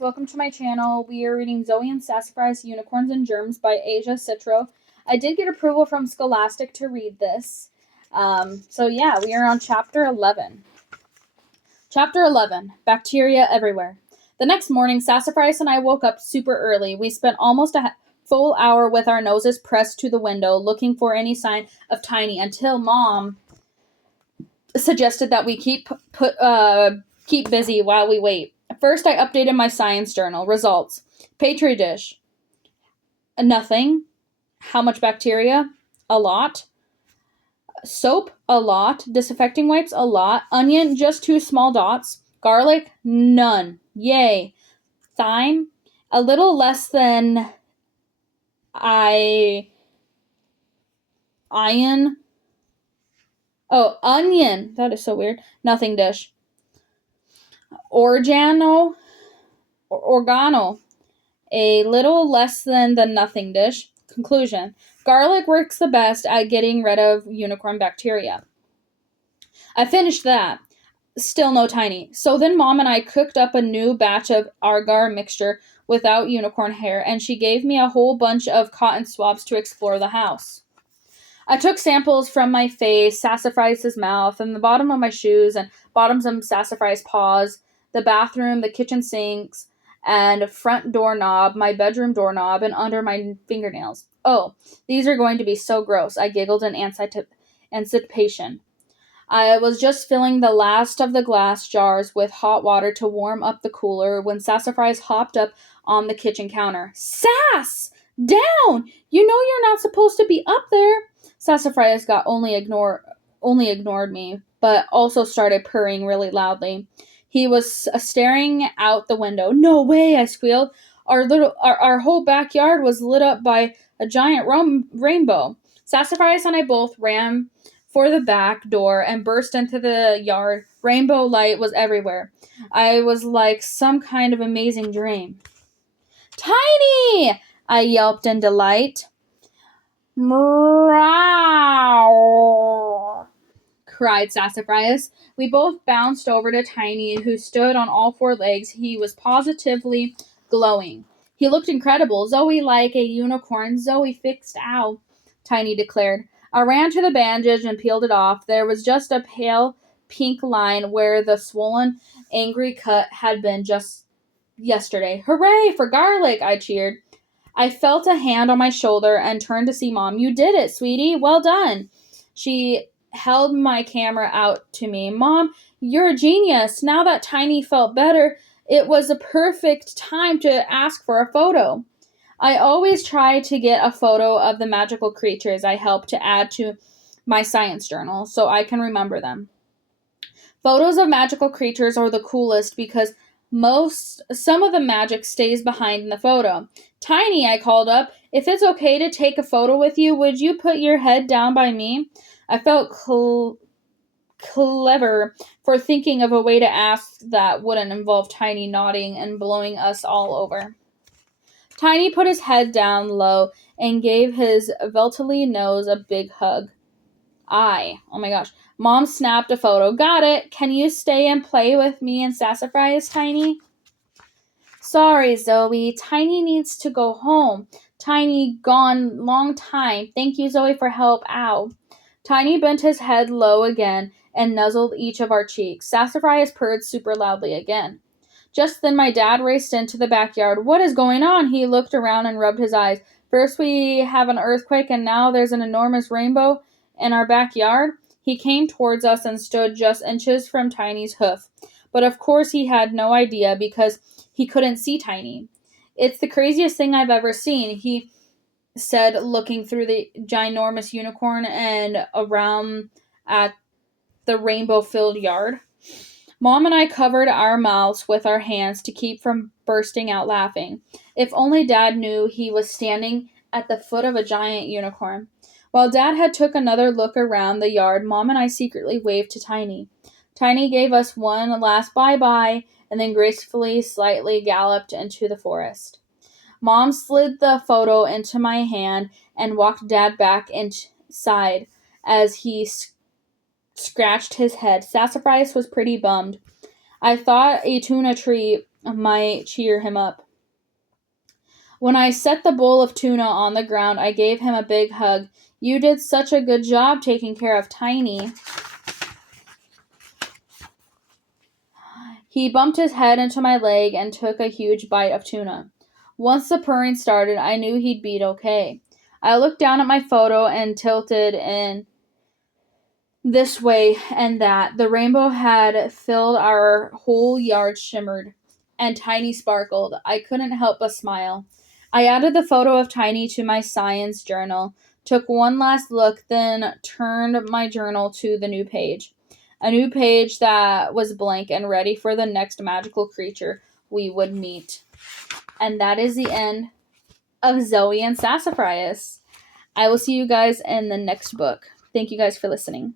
welcome to my channel. We are reading Zoe and Sassafras, Unicorns and Germs by Citro. I did get approval from Scholastic to read this. We are on Chapter 11. Chapter 11, Bacteria Everywhere. The next morning, Sassafras and I woke up super early. We spent almost a full hour with our noses pressed to the window, looking for any sign of Tiny, until Mom suggested that we keep busy while we wait. First, I updated my science journal. Results. Petri dish. Nothing. How much bacteria? A lot. Soap? A lot. Disinfecting wipes? A lot. Onion? Just 2 small dots. Garlic? None. Yay. Thyme? A little less than iron. Oh, onion. That is so weird. Nothing dish. Organo, a little less than the nothing dish. Conclusion. Garlic works the best at getting rid of unicorn bacteria. I finished that. Still no Tiny. So then Mom and I cooked up a new batch of agar mixture without unicorn hair, and she gave me a whole bunch of cotton swabs to explore the house. I took samples from my face, Sassafras' mouth, and the bottom of my shoes, and bottoms of Sassafras' paws, the bathroom, the kitchen sinks, and front doorknob, my bedroom doorknob, and under my fingernails. Oh, these are going to be so gross, I giggled in anticipation. I was just filling the last of the glass jars with hot water to warm up the cooler when Sassafras hopped up on the kitchen counter. Sass! Down! You know you're not supposed to be up there. Sassafras only ignored me, but also started purring really loudly. He was staring out the window. No way, I squealed. Our whole backyard was lit up by a giant rainbow. Sassafras and I both ran for the back door and burst into the yard. Rainbow light was everywhere. I was like some kind of amazing dream. Tiny! I yelped in delight. Meow! Cried Sassafras. We both bounced over to Tiny, who stood on all 4 legs. He was positively glowing. He looked incredible. Zoe like a unicorn. Zoe fixed ow, Tiny declared. I ran to the bandage and peeled it off. There was just a pale pink line where the swollen, angry cut had been just yesterday. Hooray for garlic, I cheered. I felt a hand on my shoulder and turned to see Mom. You did it, sweetie. Well done. She held my camera out to me. Mom, you're a genius. Now that Tiny felt better, it was a perfect time to ask for a photo. I always try to get a photo of the magical creatures I help to add to my science journal so I can remember them. Photos of magical creatures are the coolest because some of the magic stays behind in the photo. Tiny, I called up, if it's okay to take a photo with you, would you put your head down by me? I felt clever for thinking of a way to ask that wouldn't involve Tiny nodding and blowing us all over. Tiny put his head down low and gave his velvety nose a big hug. Oh my gosh. Mom snapped a photo. Got it. Can you stay and play with me and Sassafras, Tiny? Sorry, Zoe. Tiny needs to go home. Tiny gone long time. Thank you, Zoe, for help. Ow. Tiny bent his head low again and nuzzled each of our cheeks. Sassafras purred super loudly again. Just then my dad raced into the backyard. What is going on? He looked around and rubbed his eyes. First we have an earthquake and now there's an enormous rainbow in our backyard. He came towards us and stood just inches from Tiny's hoof. But of course he had no idea because he couldn't see Tiny. It's the craziest thing I've ever seen, he said, looking through the ginormous unicorn and around at the rainbow-filled yard. Mom and I covered our mouths with our hands to keep from bursting out laughing. If only Dad knew he was standing at the foot of a giant unicorn. While Dad had took another look around the yard, Mom and I secretly waved to Tiny. Tiny gave us one last bye-bye and then gracefully, slightly galloped into the forest. Mom slid the photo into my hand and walked Dad back inside as he scratched his head. Sassafras was pretty bummed. I thought a tuna tree might cheer him up. When I set the bowl of tuna on the ground, I gave him a big hug. You did such a good job taking care of Tiny. He bumped his head into my leg and took a huge bite of tuna. Once the purring started, I knew he'd be okay. I looked down at my photo and tilted in this way and that. The rainbow had filled our whole yard, shimmered, and Tiny sparkled. I couldn't help but smile. I added the photo of Tiny to my science journal, took one last look, then turned my journal to the new page. A new page that was blank and ready for the next magical creature we would meet. And that is the end of Zoe and Sassafras. I will see you guys in the next book. Thank you guys for listening.